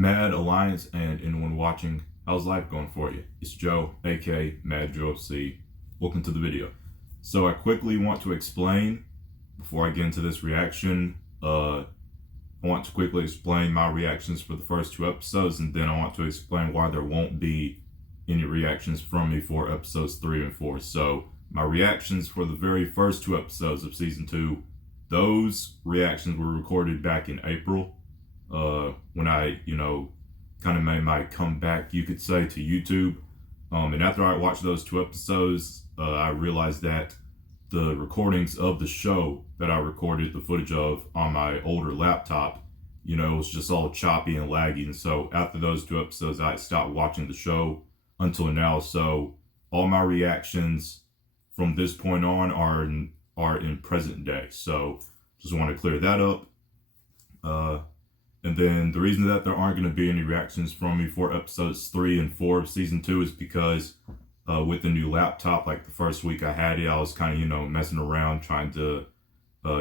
Mad Alliance and anyone watching, how's life going for you? It's Joe, aka Mad Joe C. Welcome to the video. So I quickly want to explain, before I get into this reaction, I want to quickly explain my reactions for the first two episodes, and then I want to explain why there won't be any reactions from me for episodes 3 and 4. So my reactions for the very first two episodes of season 2, those reactions were recorded back in April. When I, kind of made my comeback, you could say, to YouTube. And after I watched those two episodes, I realized that the recordings of the show that I recorded the footage of on my older laptop, it was just all choppy and laggy. And so after those two episodes, I stopped watching the show until now. So all my reactions from this point on are in present day. So just want to clear that up. And then the reason that there aren't going to be any reactions from me for episodes 3 and 4 of season 2 is because with the new laptop, like the first week I had it, I was kind of, messing around trying to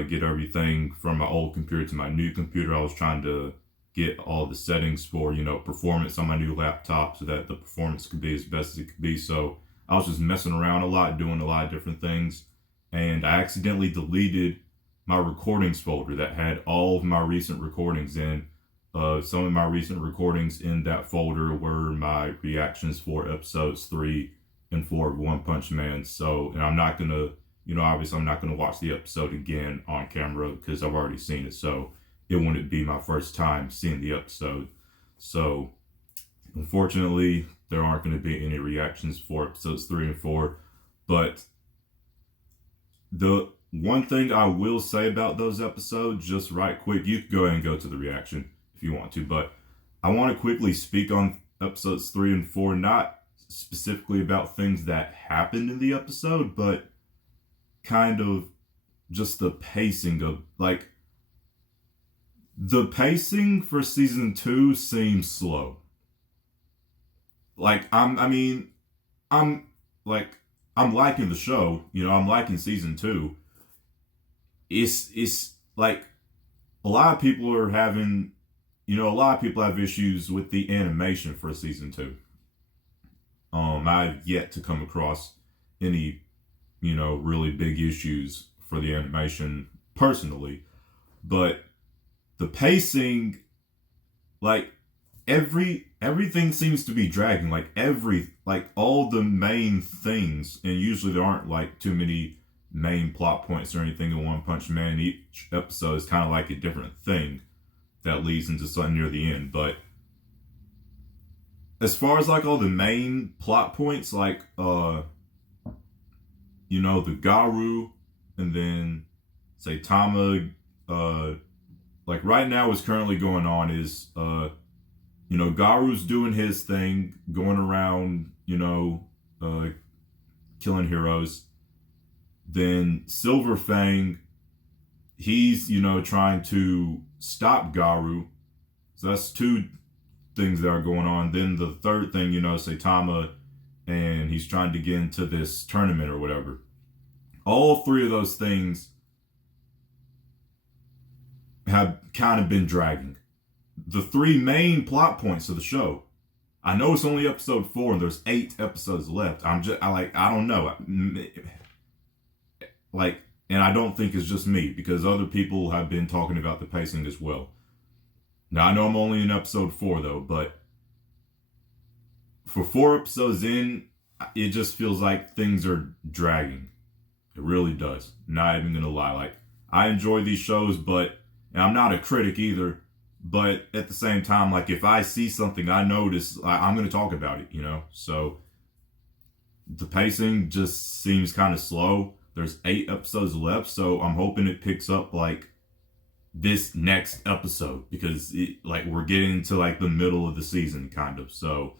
get everything from my old computer to my new computer. I was trying to get all the settings for, performance on my new laptop so that the performance could be as best as it could be. So I was just messing around a lot, doing a lot of different things. And I accidentally deleted my recordings folder that had all of my recent recordings in. Some of my recent recordings in that folder were my reactions for episodes 3 and 4 of One Punch Man. So, and I'm not going to, obviously I'm not going to watch the episode again on camera because I've already seen it. So it wouldn't be my first time seeing the episode. So unfortunately, there aren't going to be any reactions for episodes 3 and 4. But the one thing I will say about those episodes, just right quick, you can go ahead and go to the reaction if you want to, but I want to quickly speak on episodes 3 and 4, not specifically about things that happened in the episode, but kind of just the pacing of, the pacing for season 2 seems slow. I'm liking the show, I'm liking season 2. It's like a lot of people are having, a lot of people have issues with the animation for season 2. I've yet to come across any, really big issues for the animation personally, but the pacing, everything seems to be dragging, all the main things, and usually there aren't too many main plot points or anything in One Punch Man. Each episode is kind of like a different thing that leads into something near the end. But as far as all the main plot points, the Garu and then Saitama, right now what's currently going on is Garu's doing his thing, going around, killing heroes. Then Silver Fang, he's, trying to stop Garu. So that's two things that are going on. Then the third thing, Saitama, and he's trying to get into this tournament or whatever. All three of those things have kind of been dragging. The three main plot points of the show. I know it's only episode 4 and there's 8 episodes left. I don't know. And I don't think it's just me, because other people have been talking about the pacing as well. Now, I know I'm only in episode 4 though, but for 4 episodes in, it just feels like things are dragging. It really does. Not even gonna lie. I enjoy these shows, and I'm not a critic either, but at the same time, if I see something I notice, I'm gonna talk about it, So the pacing just seems kind of slow. There's 8 episodes left, so I'm hoping it picks up this next episode, because we're getting to the middle of the season kind of, so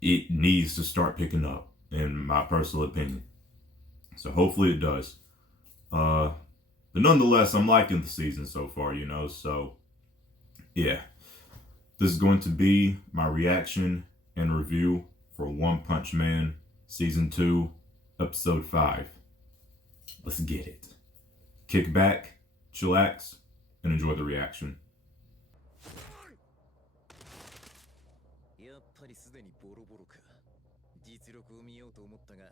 it needs to start picking up, in my personal opinion. So hopefully it does. But nonetheless, I'm liking the season so far, so yeah. This is going to be my reaction and review for One Punch Man season 2, episode 5. Let's get it. Kick back, chillax, and enjoy the reaction. ぱりすでにボロボロか。実力を見ようと思ったが、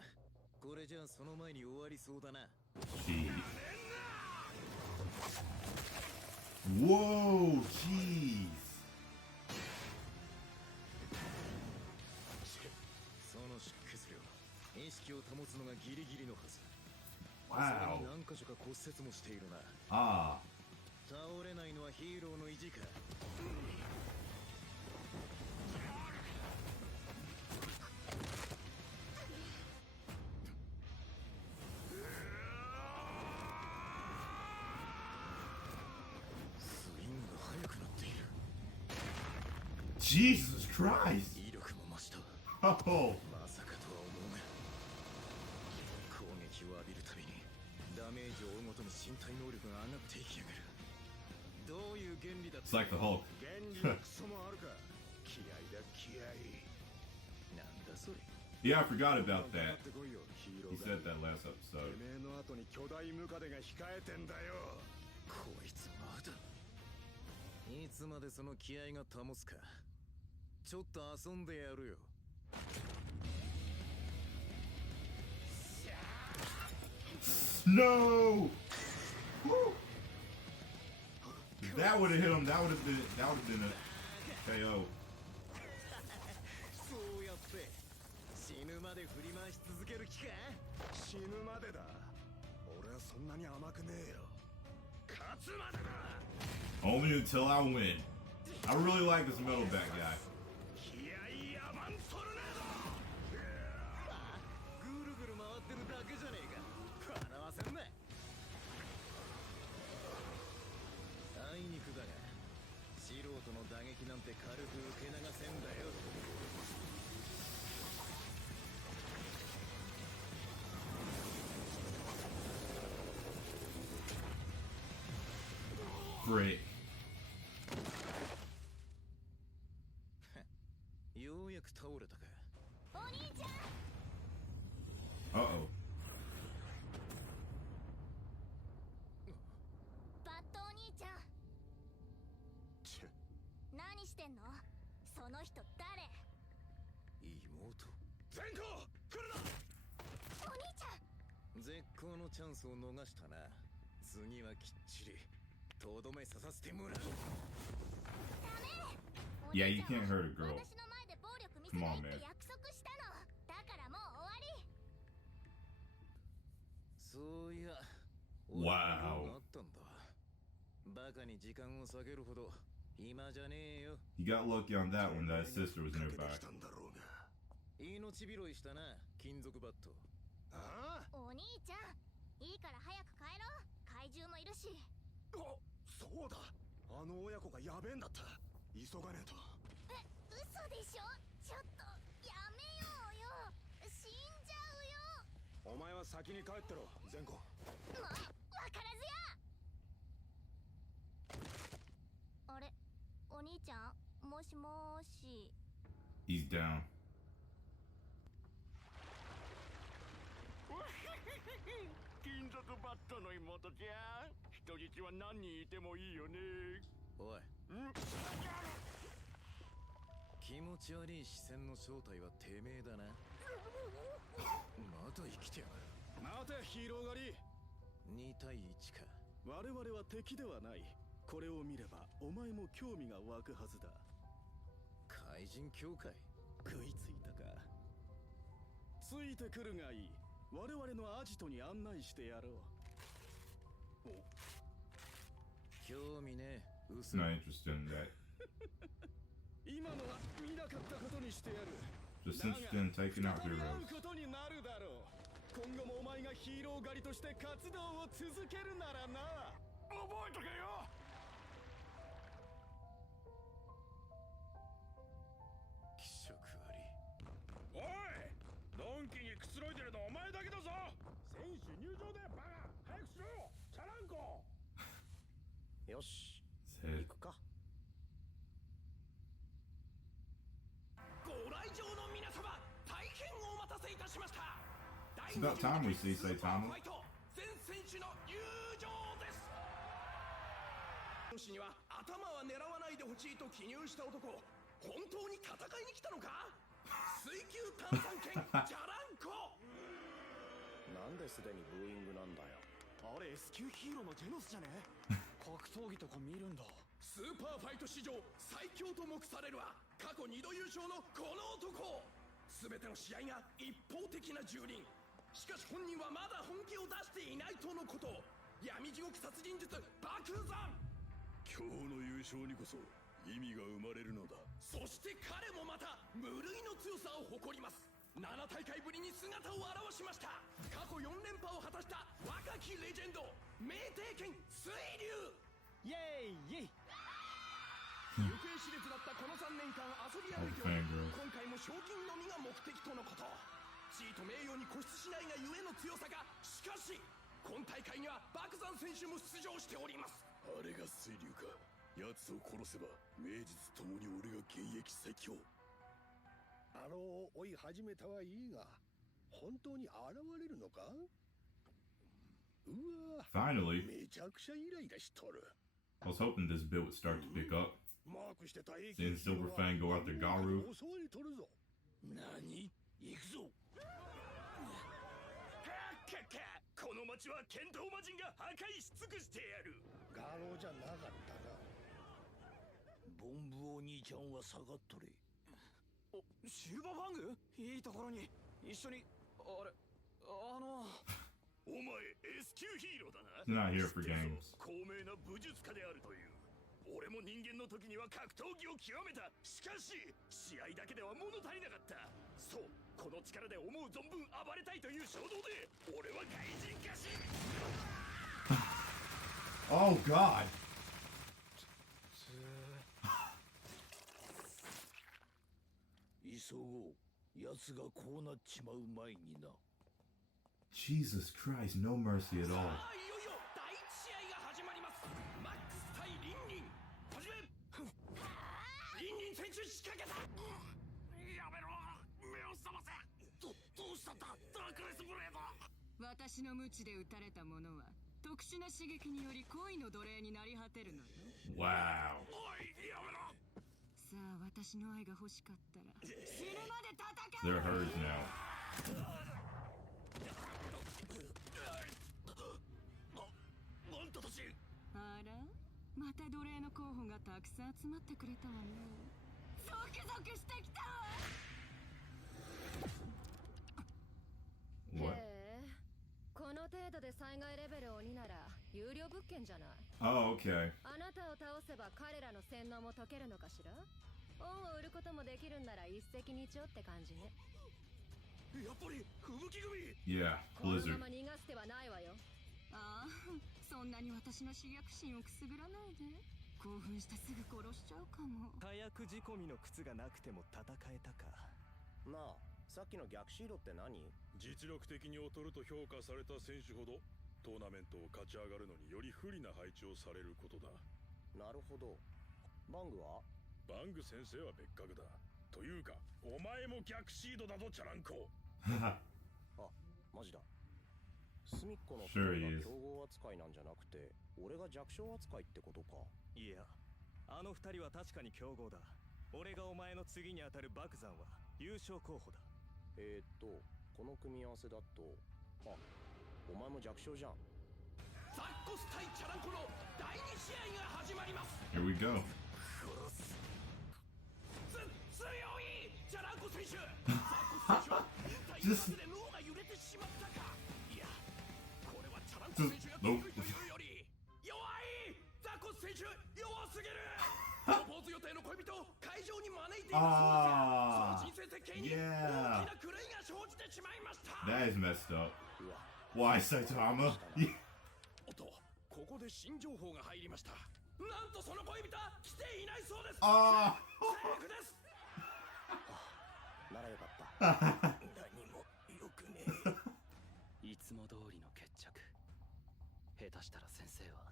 これじゃあその前に終わりそうだな。Jeez. Whoa, jeez. その出血量、意識を保つのがギリギリのはず。Wow. 何箇所か骨折もしているな。Ah. 倒れないのはヒーローの意地か。スイングが速くなっている。Jesus Christ. 威力も増した。 Oh. まさかとは思うが、攻撃を浴びるたびにダメージを追うごとに身体能力が上がっていきやがる。どういう原理だって。 It's like the Hulk. 原理のクソもあるか。気合だ気合。なんだそれ。 Yeah, I forgot about that. He said that last episode. てめえの後に巨大ムカデが控えてんだよ。こいつまだ。いつまでその気合が保つか。ちょっと遊んでやるよ。 No! Woo! If that would have hit him, that would have been a KO. そうやって死ぬまで振り回し続ける気か。死ぬまでだ。俺はそんなに甘くねえよ。勝つまでだ。 Only until I win. I really like this metalback guy. 気合いやばんトルネード。ぐるぐる回ってるだけじゃねえか。笑わせんな。あいにくだが素人の打撃なんて軽く受け流せんだよ。 Frick. ようやく倒れたか。お兄ちゃん。 Uh-oh. バットお兄ちゃん。何してんの？その人誰？妹。全校来るな。お兄ちゃん。絶好のチャンスを逃したな。次はきっちりとどめ刺させてもらう。 Yeah, you can't hurt a girl. 私の前で暴力見せないって約束したの。だからもう終わり。そういや、 Wow. あったんだ。バカに時間を下げるほど今じゃねえよ。 He got lucky on that one that his sister was nearby. 命拾いしたな、金属バット。ああ、お兄ちゃん、いいから早く帰ろう。怪獣もいるし。あ、そうだ。あの親子がやべえんだった。急がねえと。嘘でしょ。ちょっとやめようよ。死んじゃうよ。お前は先に帰ってろ、善子。もうわからずや。あれ、お兄ちゃん、もしもーし。 He's down. 金属バットの妹じゃん。人質は何人いてもいいよね。おい、気持ち悪い視線の正体はてめえだな。まだ生きてやがる。待て、ヒーロー狩り。2対1か。我々は敵ではない。これを見ればお前も興味が湧くはずだ。怪人協会、食いついたか。ついてくるがいい。我々のアジトに案内してやろう。お、興味ねえ。 Not interested in that. 今のは見なかったことにしてやる。 Just interested in taking out 会う heroes. ことになるだろう。今後もお前がヒーロー狩りとして活動を続けるならな。覚えとけよ。気色あり。おい、ドンキにくつろいでるのお前だけだぞ。選手入場だよ、バカ。早くしろよ、チャランコ。よし、行くか。ご来場の皆様、大変お待たせいたしました。 It's about time we see Saitama. 全選手の入場です。には頭は狙わないでほしいと記入した男。本当に戦いに来たのか？水球炭酸剣チャランコ。なんですでにブーイングなんだよ。あれ S 級ヒーローのジェノスじゃね？格闘技とか見るんだ。スーパーファイト史上最強と目されるは過去2度優勝のこの男。全ての試合が一方的な蹂躙。しかし本人はまだ本気を出していないとのこと。闇地獄殺人術爆山。今日の優勝にこそ意味が生まれるのだ。そして彼もまた無類の強さを誇ります。7大会ぶりに姿を現しました。過去4連覇を果たした若きレジェンド名帝剣水流。イエーイイエイ。行方知れずだったこの3年間遊び歩いており、今回も賞金のみが目的とのこと。地位と名誉に固執しないがゆえの強さが。しかし今大会には爆山選手も出場しております。あれが水流か。奴を殺せば名実ともに俺が現役最強。追い始めたはいいが、本当に現れるのか？うわ、 Finally, めちゃくちゃイライラしとる。 I was hoping this bit would start to pick up. マークしてた Seeing Silverfang go after Garu. 襲われとるぞ。何？行くぞ。この町は剣闘魔人が破壊し尽くしてやる。ガローじゃなかったな。ボンブお兄ちゃんは下がっとれ。お、シルバーファング？いいところに一緒に。あれ、お前 S 級ヒーローだな。He's not here for games. 高名な武術家であるという。俺も人間の時には格闘技を極めた。しかし試合だけでは物足りなかった。そう、この力で思う存分暴れたいという衝動で俺は外人化し。Oh God! 急ごう。奴がこうなっちまう前にな。 Jesus Christ, no mercy at all. いよいよ第一試合が始まります。マックス対リンリン。始め。リンリン選手仕掛けた。やめろ。目を覚ませ。どうしたんだダークレスブレード。私の鞭で打たれた者は特殊な刺激により恋の奴隷になり果てるのよ。 Wow. おい、やめろ。さあ、私の愛が欲しかったら死ぬまで戦 They're う。 hers now. あんたたち。あら、また奴隷の候補がたくさん集まってくれたわね。ゾクゾクしてきたわ。What? へえ、この程度で災害レベル鬼なら有料物件じゃない。 Oh, okay. あなたを倒せば彼らの洗脳も解けるのかしら。恩を売ることもできるんなら一石二鳥って感じね。やっぱり吹雪組。 Yeah, このま Blizzard. ま逃がす手はないわよ。ああ、そんなに私の刺激心をくすぐらないで。興奮してすぐ殺しちゃうかも。火薬仕込みの靴がなくても戦えたか。なあ、さっきの逆シードって何？実力的に劣ると評価された選手ほどトーナメントを勝ち上がるのにより不利な配置をされることだ。なるほど。バングは？バング先生は別格だ。というかお前も逆シードだぞチャランコ。あ、マジだ。隅っこの Sure he 2 is. 人が強豪扱いなんじゃなくて俺が弱小扱いってことか。いや、あの二人は確かに強豪だ。俺がお前の次に当たる爆山は優勝候補だ。この組み合わせだと、あ、お前も弱小じゃん。ザッコス対チャランコの第2試合が始まります。 Here we go. 強いチャランコ選手。ザッコス選手は引退一発で脳が揺れてしまったか。いや、これはチャランコ選手が得意というより弱い。ザッコス選手弱すぎる。プロポーズ予定の恋人を会場に招いていますのじゃ、その人生設計に大きな狂いが生じてしまいました。 That is messed up. Why, Saitama? おっと、ここで新情報が入りました。なんとその恋人は来ていないそうです。あセーフです。ならよかった。何もよくねいつも通りの決着。下手したら先生は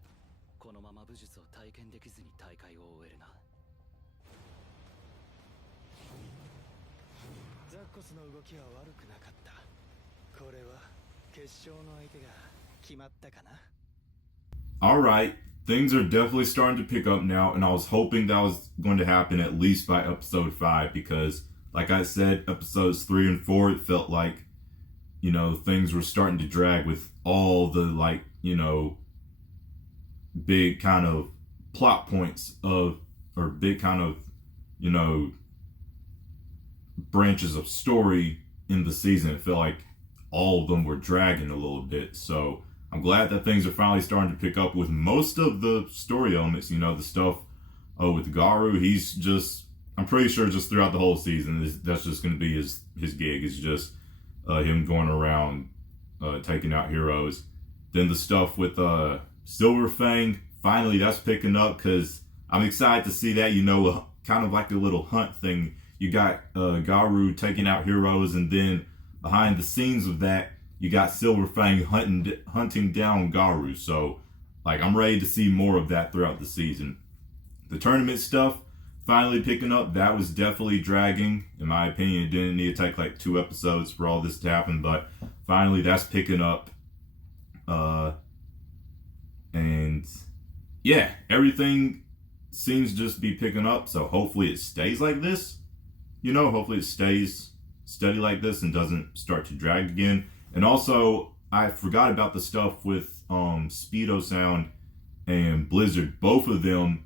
このまま武術を体験できずに大会を終えるな。ザッコスの動きは悪くなかった。これは決勝の相手が決まったかな。 All right. things are definitely starting to pick up now, and I was hoping that was going to happen at least by episode 5, because like I said, episodes 3 and 4, it felt like, you know, things were starting to drag with all the, like, you know, big kind of plot points of, or big kind of, you know, branches of story in the season. It felt like all of them were dragging a little bit. So I'm glad that things are finally starting to pick up with most of the story elements. You know, the stuff with Garu, he's just, I'm pretty sure just throughout the whole season, that's just going to be his gig. It's just him going around taking out heroes. Then the stuff with Silver Fang, finally that's picking up, because I'm excited to see that, you know, kind of like a little hunt thing. You got Garu taking out heroes, and then behind the scenes of that, you got Silver Fang hunting down Garu. So, like, I'm ready to see more of that throughout the season. The tournament stuff, finally picking up. That was definitely dragging. In my opinion, it didn't need to take like 2 episodes for all this to happen, but finally that's picking up. And yeah, everything seems to just be picking up. So hopefully it stays like this. You know, hopefully it stays steady like this and doesn't start to drag again. And also, I forgot about the stuff with Speedo Sound and Blizzard. Both of them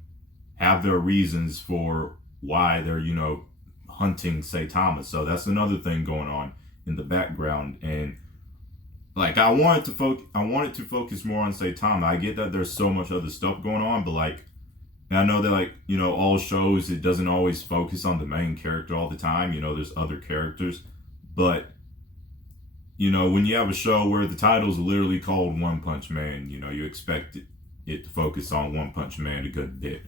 have their reasons for why they're, you know, hunting Saitama. So that's another thing going on in the background. And like, I wanted to focus more on Saitama. I get that there's so much other stuff going on, but like, and I know that, like, you know, all shows, it doesn't always focus on the main character all the time. You know, there's other characters. But, you know, when you have a show where the title's literally called One Punch Man, you know, you expect it to focus on One Punch Man a good bit.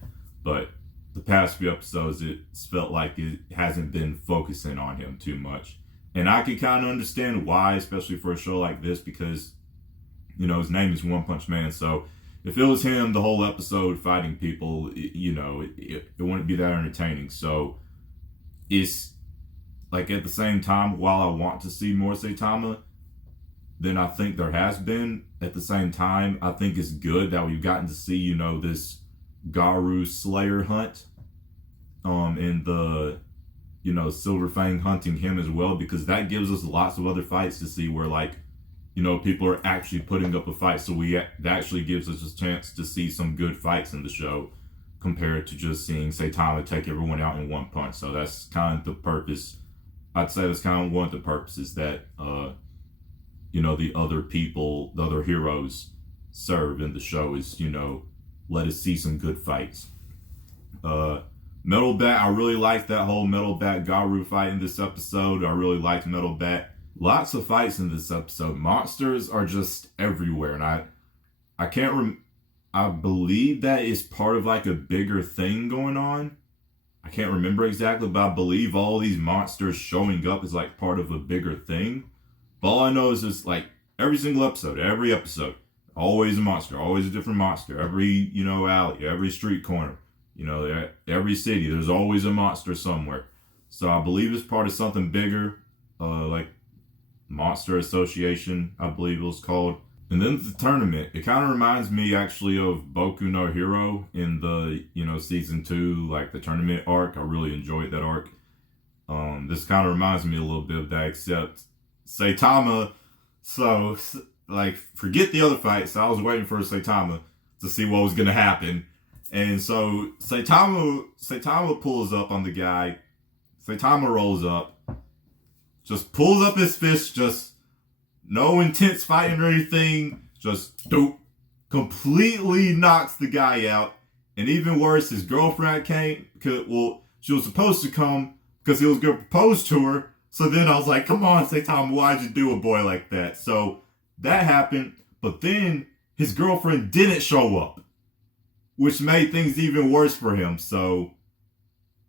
But the past few episodes, it's felt like it hasn't been focusing on him too much. And I can kind of understand why, especially for a show like this, because, you know, his name is One Punch Man. So if it was him the whole episode fighting people, you know, it wouldn't be that entertaining. So it's like, at the same time, while I want to see more Saitama than I think there has been, at the same time, I think it's good that we've gotten to see, you know, this Garu Slayer hunt and the, you know, Silver Fang hunting him as well, because that gives us lots of other fights to see where, like, you know, people are actually putting up a fight. So that actually gives us a chance to see some good fights in the show compared to just seeing Saitama take everyone out in one punch. So that's kind of the purpose. I'd say that's kind of one of the purposes that, you know, the other people, the other heroes serve in the show is, you know, let us see some good fights. Metal Bat, I really liked that whole Metal Bat Garu fight in this episode. I really liked Metal Bat. Lots of fights in this episode. Monsters are just everywhere, and I can't I believe that is part of like a bigger thing going on. I can't remember exactly, but I believe all these monsters showing up is like part of a bigger thing. But all I know is just like every single episode, always a monster, always a different monster. Every, you know, alley, every street corner, you know, every city, there's always a monster somewhere. So I believe it's part of something bigger, like Monster Association, I believe it was called. And then the tournament, it kind of reminds me actually of Boku no Hero in the, you know, season 2, like the tournament arc. I really enjoyed that arc. This kind of reminds me a little bit of that, except Saitama, so like, forget the other fights. I was waiting for Saitama to see what was going to happen. And so Saitama pulls up on the guy. Saitama rolls up, just pulls up his fist, just no intense fighting or anything, just dope, completely knocks the guy out. And even worse, his girlfriend came, well, she was supposed to come because he was going to propose to her. So then I was like, come on, Saitama, why'd you do a boy like that? So that happened, but then his girlfriend didn't show up, which made things even worse for him. So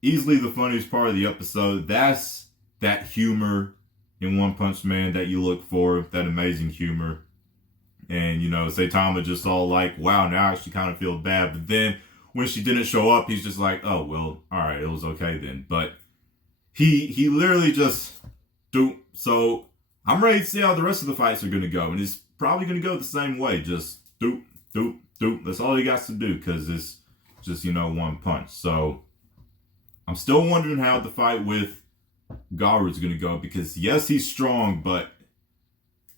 easily the funniest part of the episode. That's that humor in One Punch Man that you look for, that amazing humor. And, you know, Saitama just all like, wow, now I actually kind of feel bad. But then when she didn't show up, he's just like, oh, well, all right, it was okay then. But he literally just, so I'm ready to see how the rest of the fights are going to go. And it's probably going to go the same way. Just doop. stupid. That's all he got to do because it's just, one punch. So I'm still wondering how the fight with Garu is going to go because, yes, he's strong, but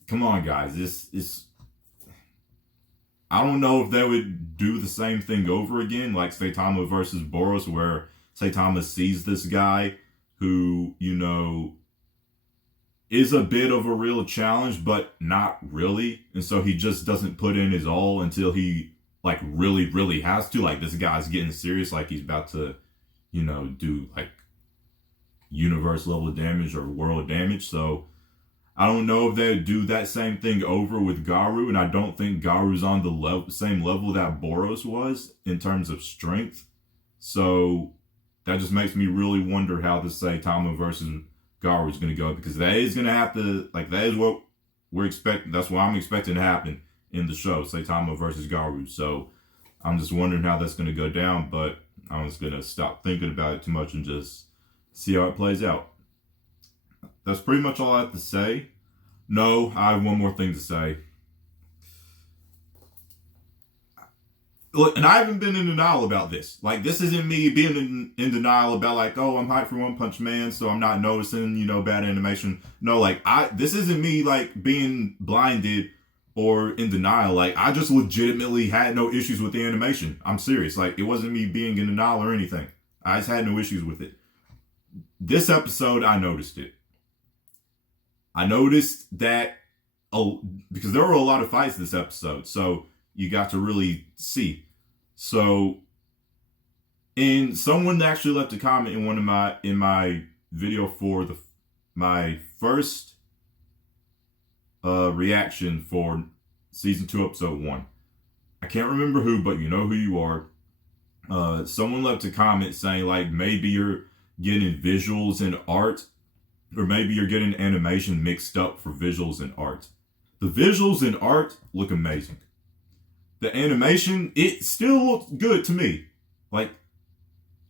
come on, guys. I don't know if they would do the same thing over again, like Saitama versus Boros, where Saitama sees this guy who, is a bit of a real challenge, but not really. And so he just doesn't put in his all until he, like, really, really has to. Like, this guy's getting serious, like he's about to, do, like, universe level damage or world damage. So I don't know if they would do that same thing over with Garu, and I don't think Garu's on the same level that Boros was in terms of strength. So that just makes me really wonder how this Saitama versus Garu is going to go, because that is going to have to, like, that is what we're expecting. That's what I'm expecting to happen in the show, Saitama versus Garu. So I'm just wondering how that's going to go down, but I'm just going to stop thinking about it too much and just see how it plays out. That's pretty much all I have to say. No, I have one more thing to say. Look, and I haven't been in denial about this. Like, this isn't me being in denial about, like, oh, I'm hyped for One Punch Man, so I'm not noticing, bad animation. No, like, this isn't me, like, being blinded or in denial. Like, I just legitimately had no issues with the animation. I'm serious. Like, it wasn't me being in denial or anything. I just had no issues with it. This episode, I noticed it. I noticed that, because there were a lot of fights this episode, so you got to really see. So, and someone actually left a comment in my video for my first reaction for season 2, episode 1. I can't remember who, but you know who you are. Someone left a comment saying, like, maybe you're getting visuals and art, or maybe you're getting animation mixed up for visuals and art. The visuals and art look amazing. The animation, it still looked good to me. Like,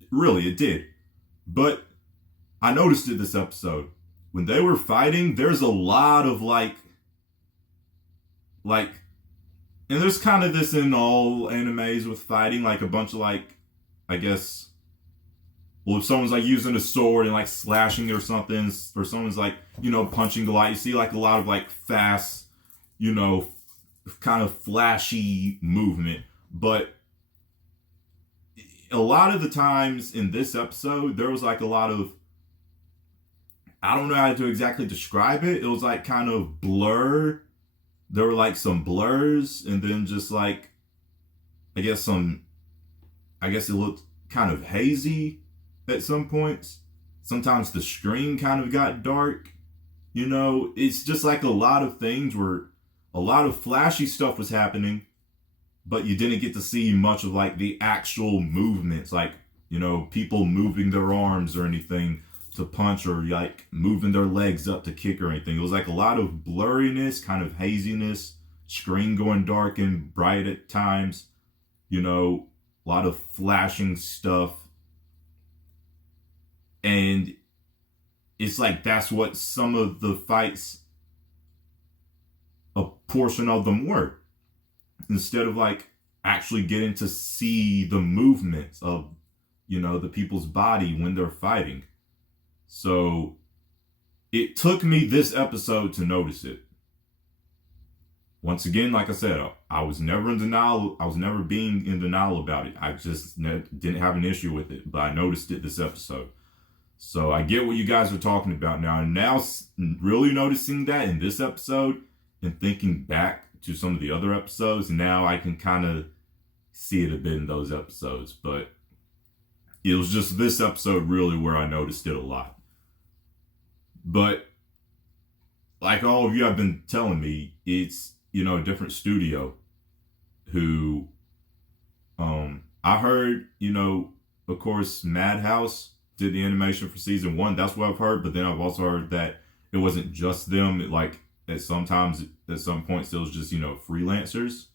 really, it did. But I noticed it this episode. When they were fighting, there's a lot of like, and there's kind of this in all animes with fighting, like a bunch of like, I guess, well, if someone's like using a sword and like slashing or something, or someone's like, punching a lot, you see like a lot of like fast, kind of flashy movement. But a lot of the times in this episode, there was like a lot of, I don't know how to exactly describe it. It was like kind of blur. There were like some blurs, and then just like, I guess it looked kind of hazy at some points. Sometimes the screen kind of got dark. It's just like a lot of things where a lot of flashy stuff was happening, but you didn't get to see much of like the actual movements, like, people moving their arms or anything to punch, or like moving their legs up to kick or anything. It was like a lot of blurriness, kind of haziness, screen going dark and bright at times, a lot of flashing stuff. And it's like that's what some of the fights, a portion of them were. Instead of like actually getting to see the movements of, the people's body when they're fighting. So it took me this episode to notice it. Once again, like I said, I was never in denial. I was never being in denial about it. I just didn't have an issue with it, but I noticed it this episode. So I get what you guys are talking about now. And now really noticing that in this episode and thinking back to some of the other episodes, now I can kind of see it a bit in those episodes. But it was just this episode really where I noticed it a lot. But like all of you have been telling me, it's, a different studio who, I heard, of course, Madhouse did the animation for season 1. That's what I've heard. But then I've also heard that it wasn't just them. At some points, it was just, freelancers.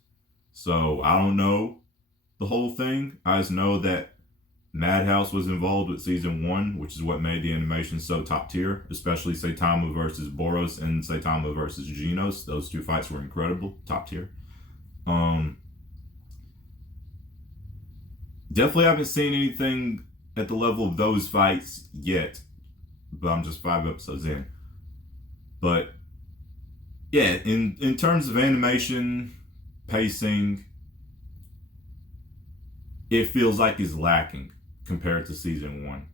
So I don't know the whole thing. I just know that Madhouse was involved with season 1, which is what made the animation so top tier, especially Saitama versus Boros and Saitama versus Genos. Those two fights were incredible, top tier. Definitely haven't seen anything at the level of those fights yet, but I'm just 5 episodes in. But yeah, in terms of animation, pacing, it feels like it's lacking compared to season 1.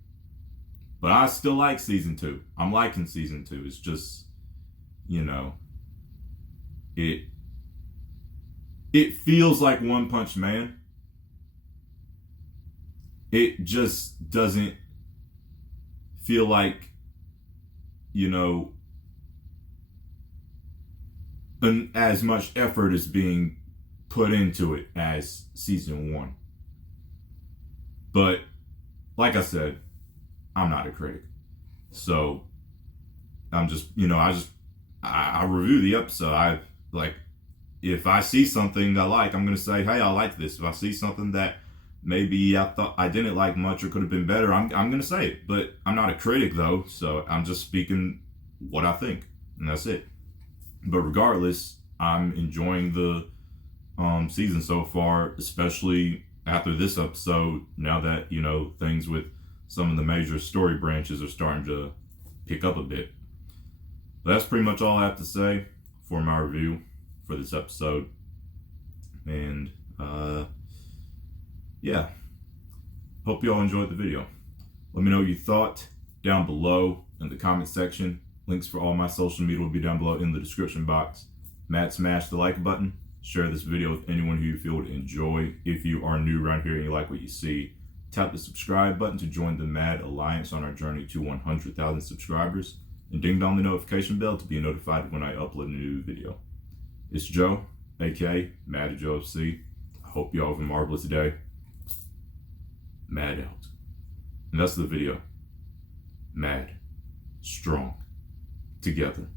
But I still like season 2. I'm liking season 2. It's just, you know, it feels like One Punch Man. It just doesn't feel like, you know, as much effort is being put into it as season 1. But like I said, I'm not a critic. So I'm just, you know, I review the episode. I like, if I see something I like, I'm going to say, hey, I like this. If I see something that maybe I thought I didn't like much or could have been better, I'm going to say it. But I'm not a critic though, so I'm just speaking what I think, and that's it. But regardless, I'm enjoying the season so far, especially after this episode, now that, you know, things with some of the major story branches are starting to pick up a bit. But that's pretty much all I have to say for my review for this episode. And yeah, hope you all enjoyed the video. Let me know what you thought down below in the comment section. Links for all my social media will be down below in the description box. Smash the like button. Share this video with anyone who you feel would enjoy. If you are new around here and you like what you see, tap the subscribe button to join the Mad Alliance on our journey to 100,000 subscribers. And ding dong the notification bell to be notified when I upload a new video. It's Joe, aka Mad Joe FC. I hope you all have a marvelous day. Mad out. And that's the video. Mad. Strong. Together.